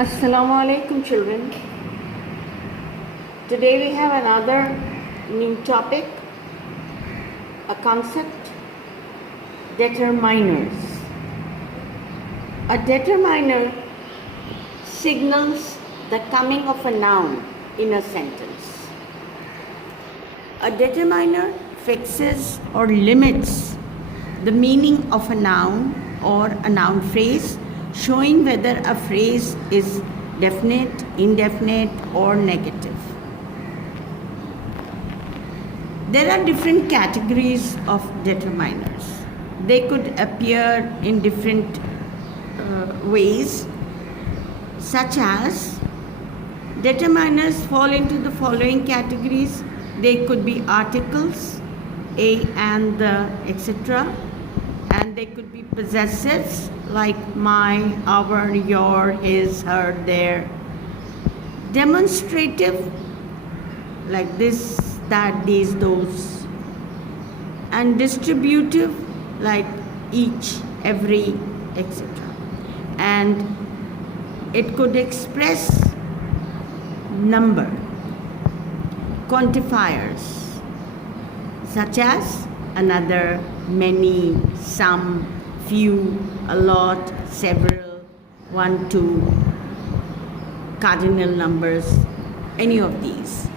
Assalamu alaikum, children. Today we have another new topic, a concept, determiners. A determiner signals the coming of a noun in a sentence. A determiner fixes or limits the meaning of a noun or a noun phrase, showing whether a phrase is definite, indefinite, or negative. There are different categories of determiners. They could appear in different ways, such as determiners fall into the following categories. They could be articles, a, and, the, etc. And they could be possessives like my, our, your, his, her, their. Demonstrative like this, that, these, those. And distributive like each, every, etc. And it could express number. Quantifiers such as another, many, some, few, a lot, several, one, two, cardinal numbers, any of these.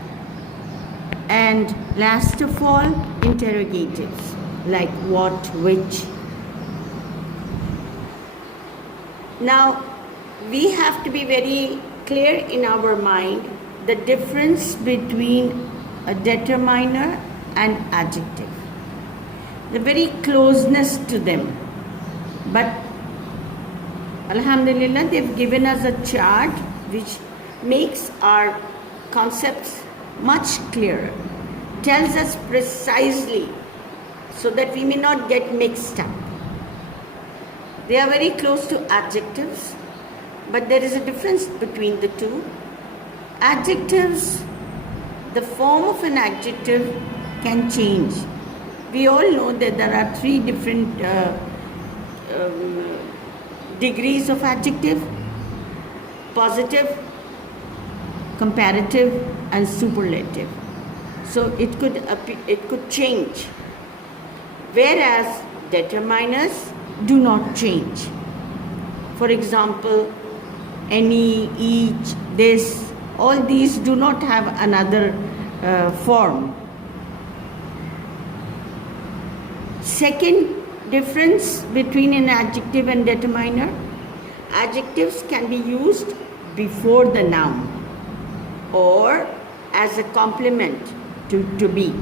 And last of all, interrogatives like what, which. Now, we have to be very clear in our mind the difference between a determiner and adjective. The very closeness to them. But Alhamdulillah, they've given us a chart which makes our concepts much clearer, tells us precisely so that we may not get mixed up. They are very close to adjectives, but there is a difference between the two. Adjectives, the form of an adjective can change. We all know that there are three different degrees of adjective: positive, comparative, and superlative. So it could change, whereas determiners do not change. For example, any, each, this, all these do not have another form. Second difference between an adjective and determiner: adjectives can be used before the noun or as a complement to be.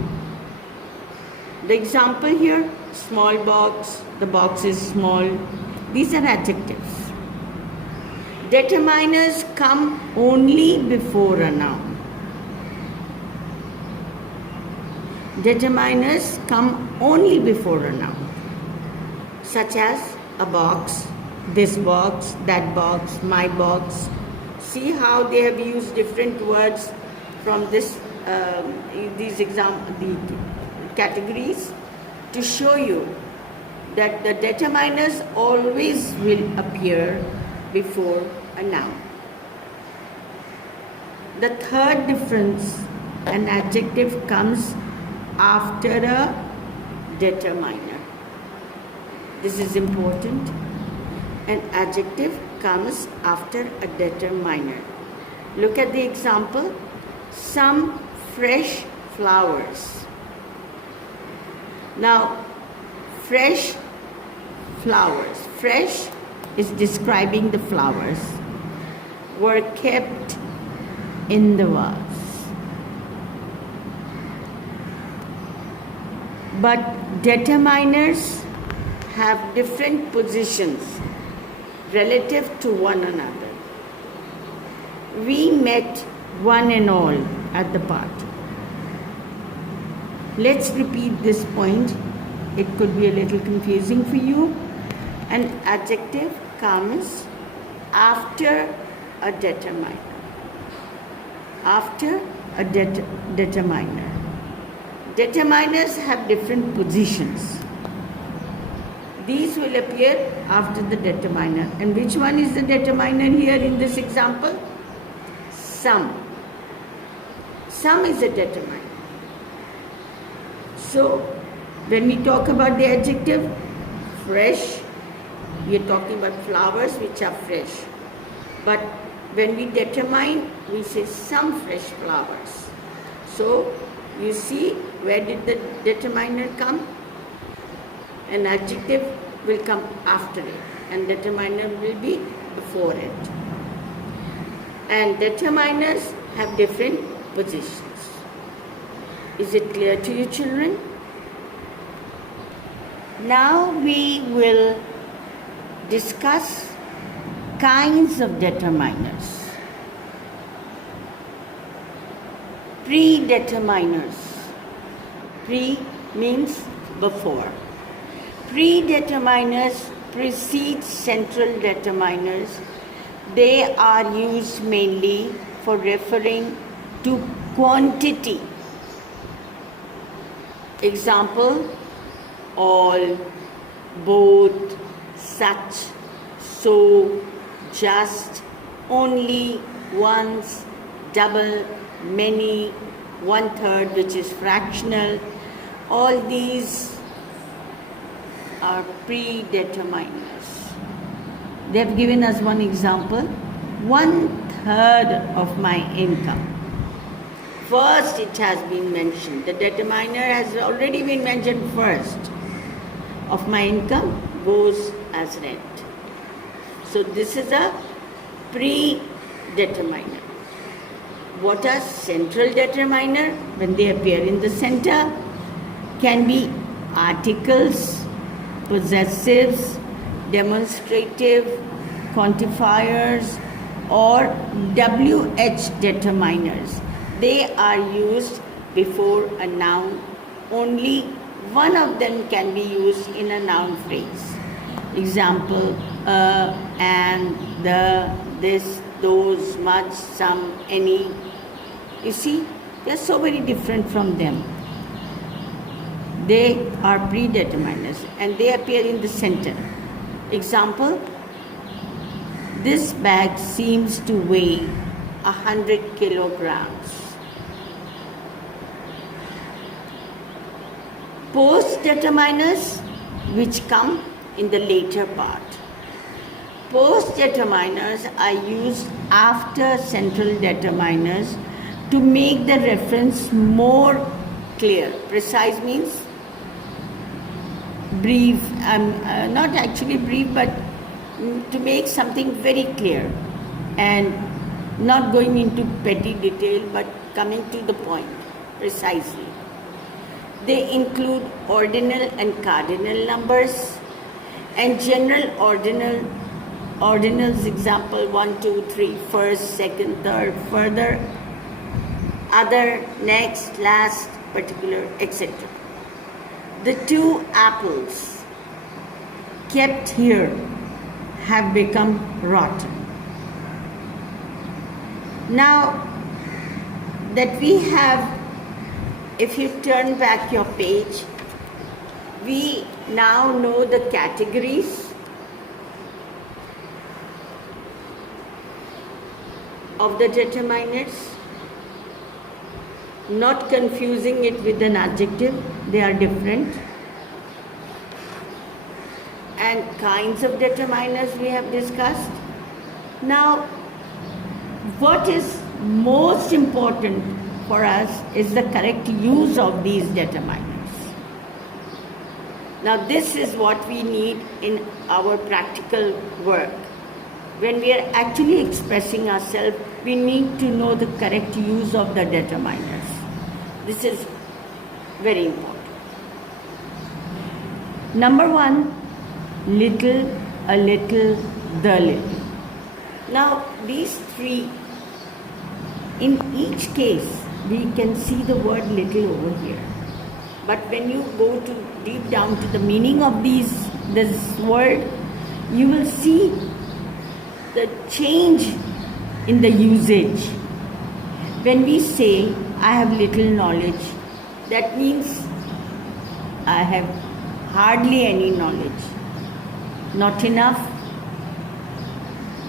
The example here, small box, the box is small. These are adjectives. Determiners come only before a noun. Determiners come only before a noun, such as a box, this box, that box, my box. See how they have used different words from these the categories to show you that the determiners always will appear before a noun. The third difference: an adjective comes after a determiner. This is important. An adjective comes after a determiner. Look at the example: some fresh flowers. Now, fresh flowers. Fresh is describing the flowers. Were kept in the vase. But determiners have different positions relative to one another. We met one and all at the party. Let's repeat this point. It could be a little confusing for you. An adjective comes after a determiner. After a determiner. Determiners have different positions. These will appear after the determiner. And which one is the determiner here in this example? Some. Some is a determiner. So, when we talk about the adjective fresh, we are talking about flowers which are fresh. But when we determine, we say some fresh flowers. So, you see, where did the determiner come? An adjective will come after it, and determiner will be before it. And determiners have different positions. Is it clear to you, children? Now we will discuss kinds of determiners. Predeterminers. Pre means before. Predeterminers precede central determiners. They are used mainly for referring to quantity. Example, all, both, such, so, just, only, once, double, many, one-third, which is fractional. All these are predeterminers. They have given us one example. 1/3 of my income. First it has been mentioned. The determiner has already been mentioned first. Of my income goes as rent. So this is a predeterminer. What are central determiner? When they appear in the center, can be articles, possessives, demonstrative, quantifiers, or WH determiners. They are used before a noun. Only one of them can be used in a noun phrase. Example, and, the, this, those, much, some, any. You see, they are so very different from them. They are predeterminers and they appear in the center. Example, this bag seems to weigh 100 kilograms. Post-determiners, which come in the later part. Post-determiners are used after central determiners to make the reference more clear. Precise means brief, not actually brief, but to make something very clear and not going into petty detail, but coming to the point precisely. They include ordinal and cardinal numbers and general ordinals, example 1, 2, 3, first, second, third, further, other, next, last, particular, etc. The 2 apples kept here have become rotten. Now that we have, if you turn back your page, we now know the categories of the determiners, not confusing it with an adjective, they are different. And kinds of determiners we have discussed. Now, what is most important for us is the correct use of these determiners. Now, this is what we need in our practical work. When we are actually expressing ourselves, we need to know the correct use of the determiners. This is very important. Number 1, little, a little, the little. Now, these 3, in each case, we can see the word little over here. But when you go to deep down to the meaning of this word, you will see the change in the usage. When we say, I have little knowledge, that means I have hardly any knowledge. not enough,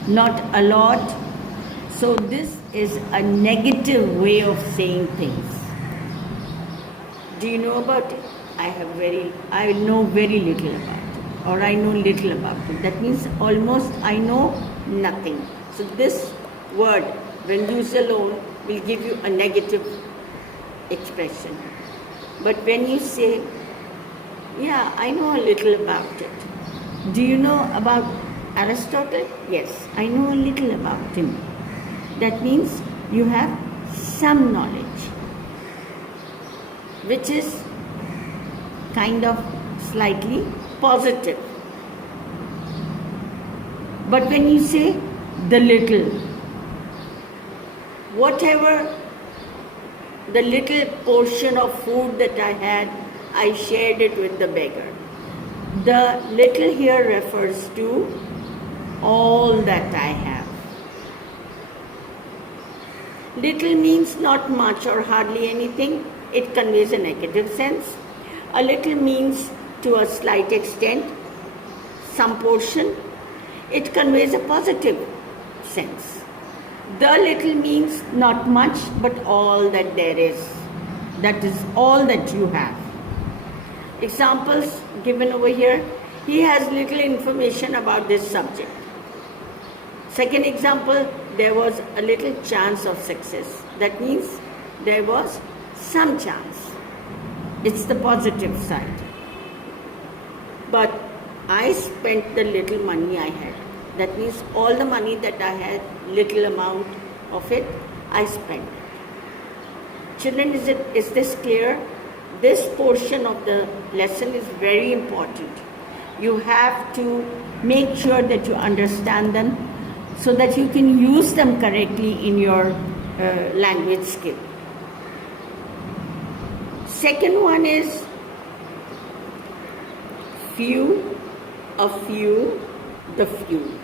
not a lot. So this is a negative way of saying things. Do you know about it? I know very little about it, or I know little about it. That means almost I know nothing. So this word, when used alone, will give you a negative expression. But when you say, yeah, I know a little about it. Do you know about Aristotle? Yes, I know a little about him. That means you have some knowledge, which is kind of slightly positive. But when you say the little, whatever the little portion of food that I had, I shared it with the beggar. The little here refers to all that I have. Little means not much or hardly anything. It conveys a negative sense. A little means to a slight extent, some portion. It conveys a positive sense. The little means not much, but all that there is. That is all that you have. Examples given over here. He has little information about this subject. Second example, there was a little chance of success. That means there was some chance. It's the positive side. But I spent the little money I had. That means all the money that I had, little amount of it, I spent it. Children, is this clear? This portion of the lesson is very important. You have to make sure that you understand them so that you can use them correctly in your language skill. Second one is few, a few, the few.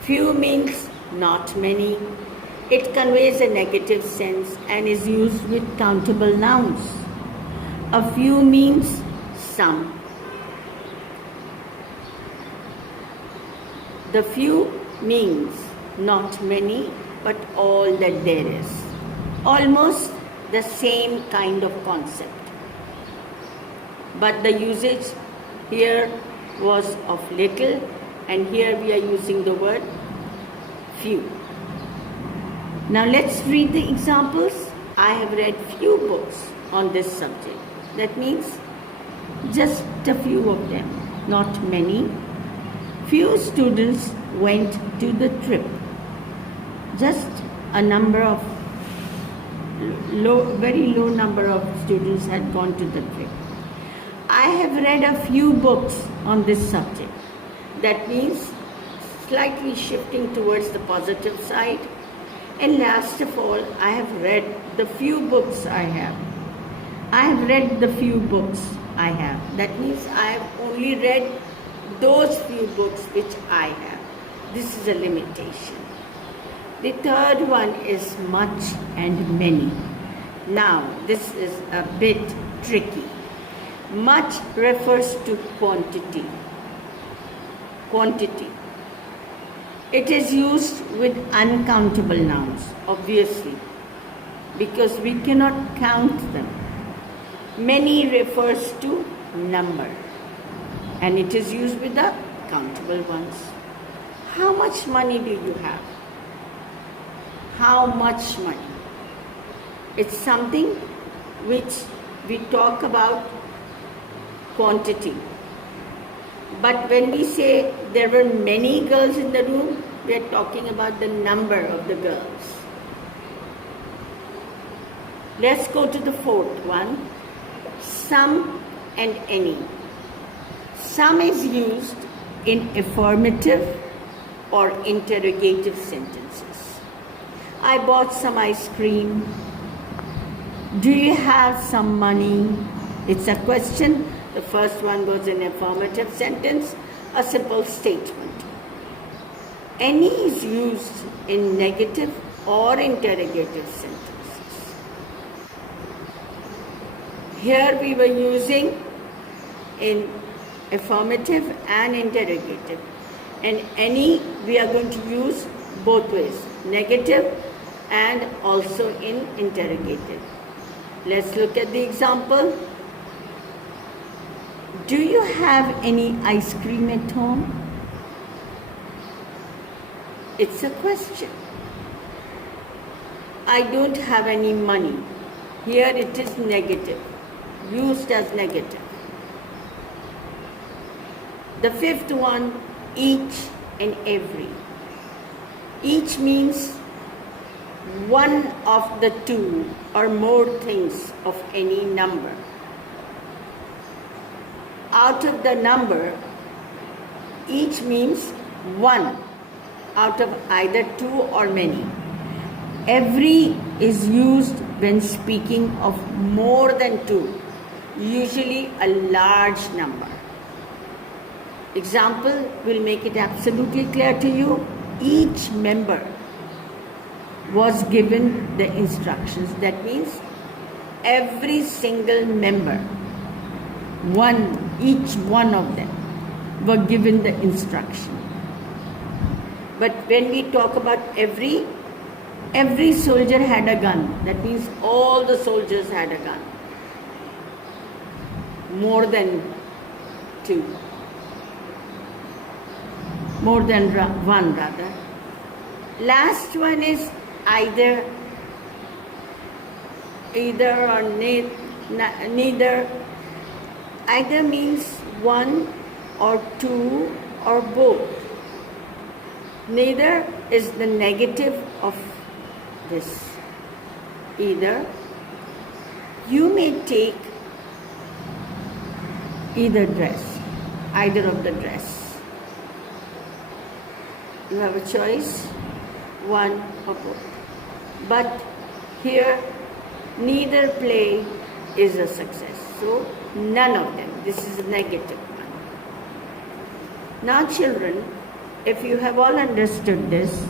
Few means not many. It conveys a negative sense and is used with countable nouns. A few means some. The few means not many, but all that there is. Almost the same kind of concept. But the usage here was of little, and here we are using the word few. Now let's read the examples. I have read few books on this subject. That means just a few of them, not many. Few students went to the trip. Just a number of very low number of students had gone to the trip. I have read a few books on this subject. That means slightly shifting towards the positive side. And last of all, I have read the few books I have. I have read the few books I have. That means I have only read those few books which I have. This is a limitation. The third one is much and many. Now, this is a bit tricky. Much refers to quantity. Quantity. It is used with uncountable nouns, obviously, because we cannot count them. Many refers to number, and it is used with the countable ones. How much money do you have? How much money? It's something which we talk about quantity. But when we say there were many girls in the room, we are talking about the number of the girls. Let's go to the fourth one. Some and any. Some is used in affirmative or interrogative sentences. I bought some ice cream. Do you have some money? It's a question. The first one was an affirmative sentence, a simple statement. Any is used in negative or interrogative sentences. Here we were using in affirmative and interrogative. And any we are going to use both ways, negative and also in interrogative. Let's look at the example. Do you have any ice cream at home? It's a question. I don't have any money. Here it is negative, used as negative. The fifth one, each and every. Each means one of the two or more things of any number. Out of the number, each means one out of either two or many. Every is used when speaking of more than two, usually a large number. Example will make it absolutely clear to you. Each member was given the instructions. That means every single member, each one of them were given the instruction. But when we talk about every soldier had a gun. That means all the soldiers had a gun. More than two. More than one rather. Last one is either or neither. Either means one or two or both. Neither is the negative of this. Either. You may take either of the dress. You have a choice, one or both. But here, neither play is a success. So, none of them. This is a negative one. Now, children, if you have all understood this,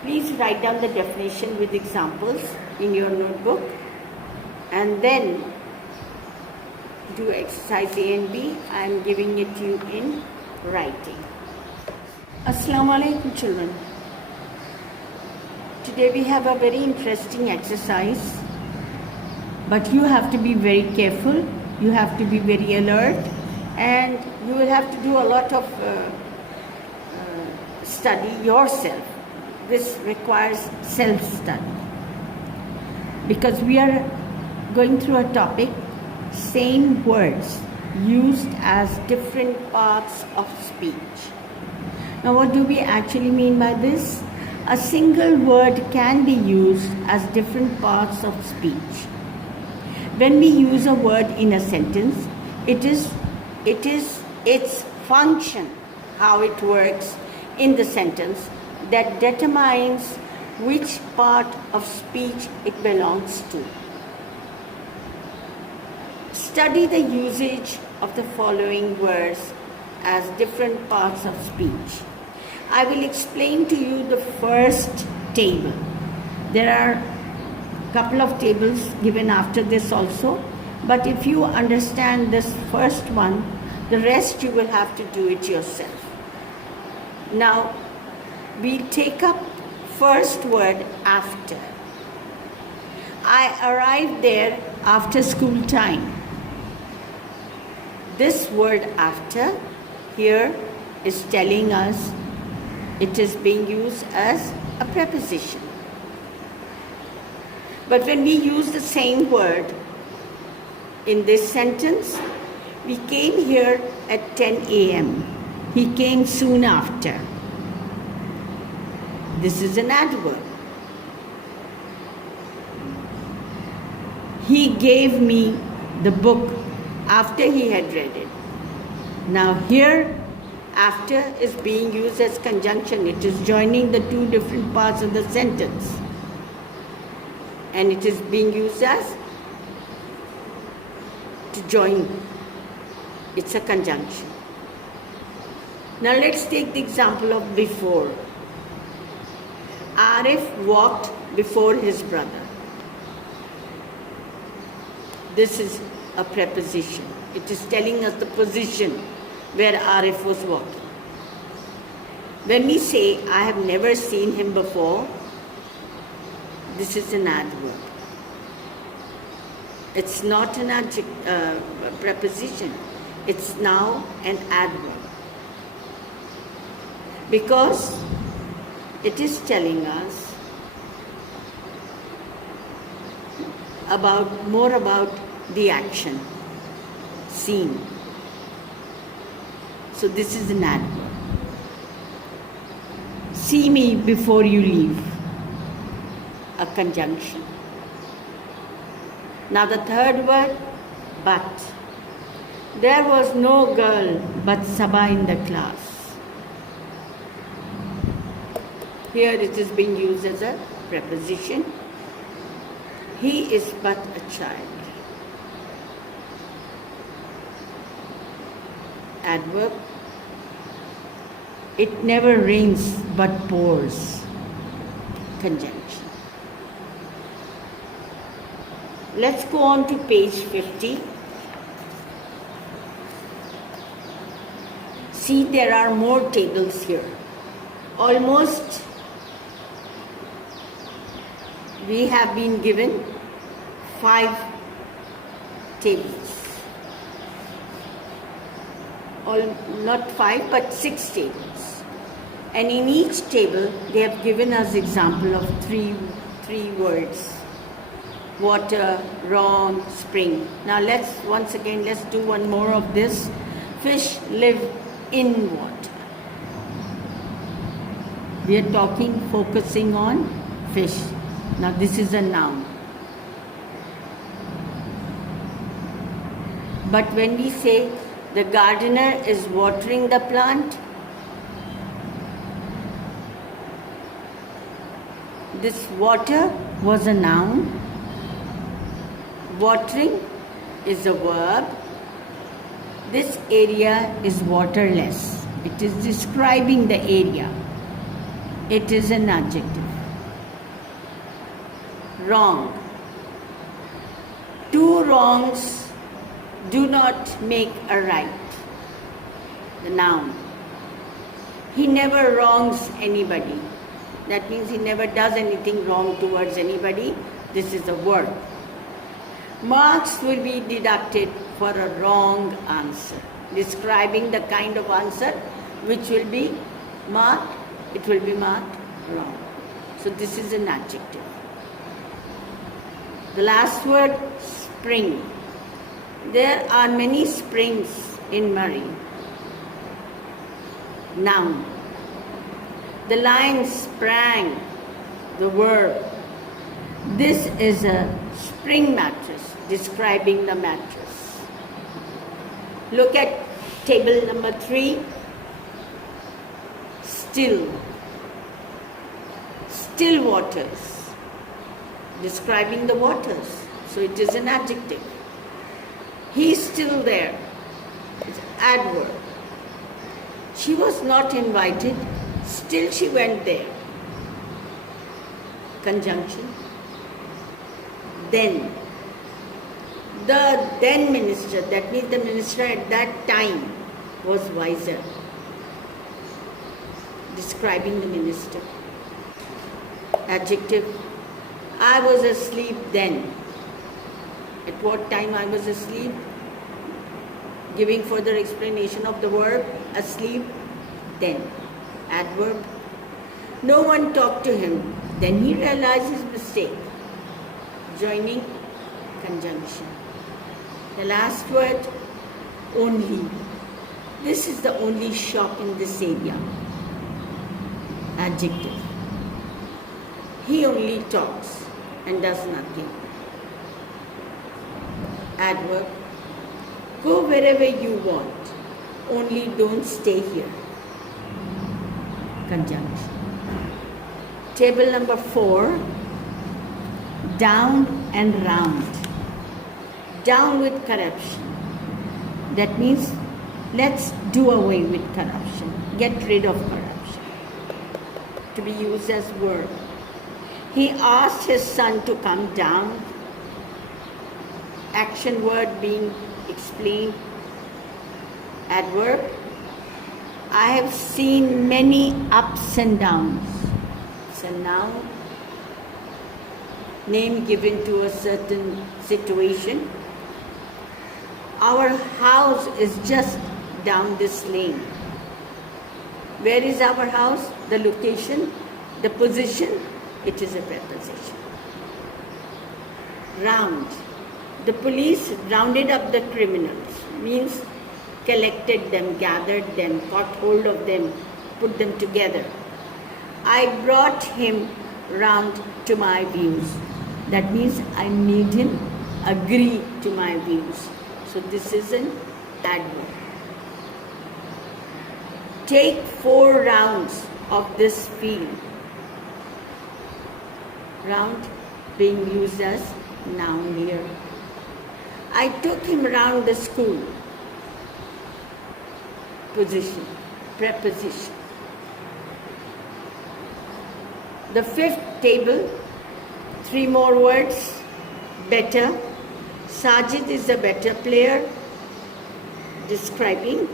please write down the definition with examples in your notebook and then do exercise A and B. I am giving it to you in writing. Assalamu alaikum, children. Today we have a very interesting exercise, but you have to be very careful, you have to be very alert, and you will have to do a lot of study yourself. This requires self-study because we are going through a topic, same words used as different parts of speech. Now, what do we actually mean by this? A single word can be used as different parts of speech. When we use a word in a sentence, it is its function, how it works in the sentence, that determines which part of speech it belongs to. Study the usage of the following words as different parts of speech. I will explain to you the first table. There are a couple of tables given after this also, but if you understand this first one, the rest you will have to do it yourself. Now, we take up first word after. I arrived there after school time. This word after here is telling us it is being used as a preposition. But when we use the same word in this sentence, we came here at 10 a.m. He came soon after. This is an adverb. He gave me the book after he had read it. Now here, after is being used as conjunction. It is joining the two different parts of the sentence. And it is being used as to join. It's a conjunction. Now let's take the example of before. Arif walked before his brother. This is a preposition. It is telling us the position where Arif was walking. When we say, I have never seen him before, this is an adverb. It's not an preposition. It's now an adverb. Because it is telling us more about the action, seen. So this is an adverb. See me before you leave, a conjunction. Now the third word, but. There was no girl but Sabha in the class. Here it is being used as a preposition. He is but a child. Adverb. It never rains but pours. Conjunction. Let's go on to page 50. See, there are more tables here. Almost we have been given 5 tables. Not 5 but 6 tables. And in each table they have given us example of three words. Water, wrong, spring. Now let's do one more of this. Fish live in water. We are focusing on fish. Now this is a noun. But when we say the gardener is watering the plant, this water was a noun. Watering is a verb. This area is waterless. It is describing the area. It is an adjective. Wrong. 2 wrongs do not make a right. The noun. He never wrongs anybody. That means he never does anything wrong towards anybody. This is a verb. Marks will be deducted for a wrong answer. Describing the kind of answer which will be marked, it will be marked wrong. So this is an adjective. The last word, spring. There are many springs in Murray. Noun. The lion sprang, the verb. This is a spring mattress, describing the mattress. Look at table number 3. Still. Still waters, describing the waters. So it is an adjective. He's still there. It's adverb. She was not invited, still she went there. Conjunction. Then. The then minister, that means the minister at that time, was wiser. Describing the minister. Adjective. I was asleep then. At what time I was asleep? Giving further explanation of the verb asleep then. Adverb. No one talked to him. Then he realized his mistake. Joining. Conjunction. The last word, only. This is the only shop in this area. Adjective. He only talks and does nothing. Adverb. Go wherever you want, only don't stay here. Conjunction. Table number 4. Down and round. Down with corruption. That means let's do away with corruption. Get rid of corruption. To be used as verb. He asked his son to come down. action word being explained. Adverb. I have seen many ups and downs. It's a noun, name given to a certain situation. Our house is just down this lane. Where is our house? The location, the position, it is a preposition. Round. The police rounded up the criminals, means collected them, gathered them, caught hold of them, put them together. I brought him round to my views. That means I made him agree to my views. So this is an adverb. Take 4 rounds of this field. Round being used as noun here. I took him round the school. Position, preposition. The 5th table, 3 more words. Better. Sajid is a better player. Describing.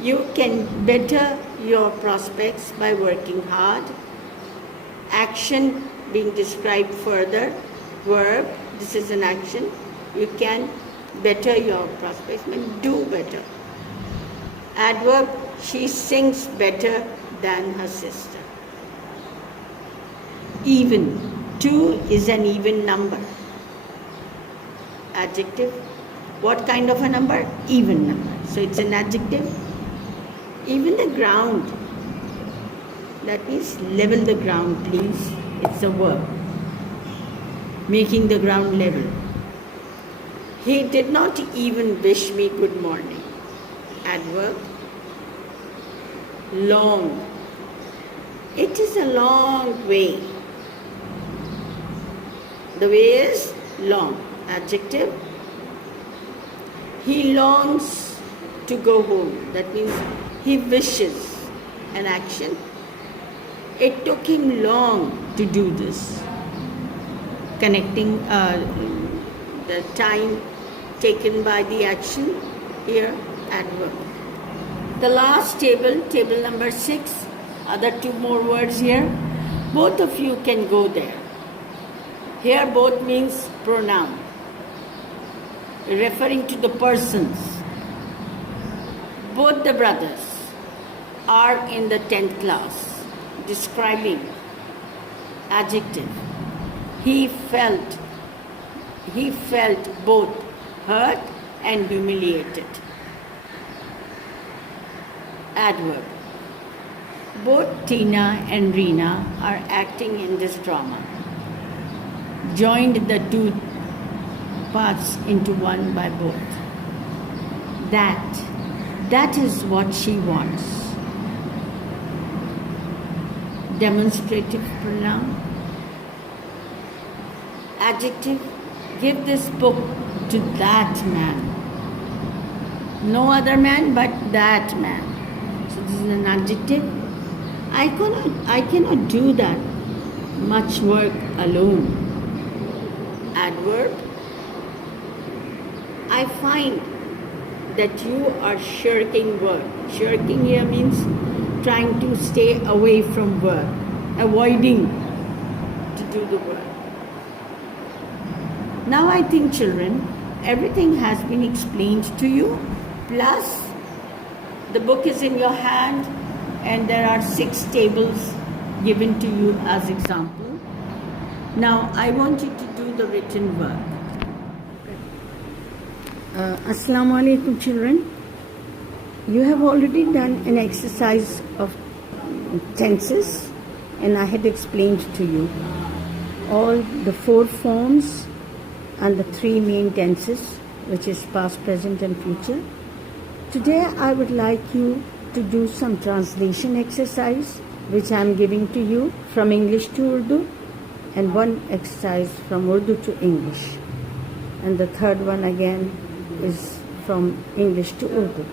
You can better your prospects by working hard. Action being described further. Verb, this is an action. You can better your prospects, mean do better. Adverb, she sings better than her sister. Even, 2 is an even number. Adjective, what kind of a number? Even number. So it's an adjective. Even the ground, that means level the ground, please. It's a verb, making the ground level. He did not even wish me good morning. Adverb. Long. It is a long way. The way is long. Adjective. He longs to go home. That means he wishes. An action. It took him long to do this. Connecting the time taken by the action here. Adverb. The last table, table number 6, other 2 more words here. Both of you can go there. Here both means pronoun, referring to the persons. Both the brothers are in the 10th class. Describing. Adjective. He felt both hurt and humiliated. Adverb. Both Tina and Reena are acting in this drama. Joined the 2 parts into one by both. That is what she wants. Demonstrative pronoun. Adjective. Give this book to that man. No other man but that man. So this is an adjective. I cannot do that much work alone. Adverb. I find that you are shirking work. Shirking here means trying to stay away from work, avoiding to do the work. Now I think, children, everything has been explained to you. Plus, the book is in your hand and there are 6 tables given to you as example. Now, I want you to do the written work. Assalamu alaikum, children. You have already done an exercise of tenses, and I had explained to you all the 4 forms and the 3 main tenses, which is past, present and future. Today I would like you to do some translation exercise, which I am giving to you from English to Urdu, and 1 exercise from Urdu to English. And the 3rd one again is from English to Urdu.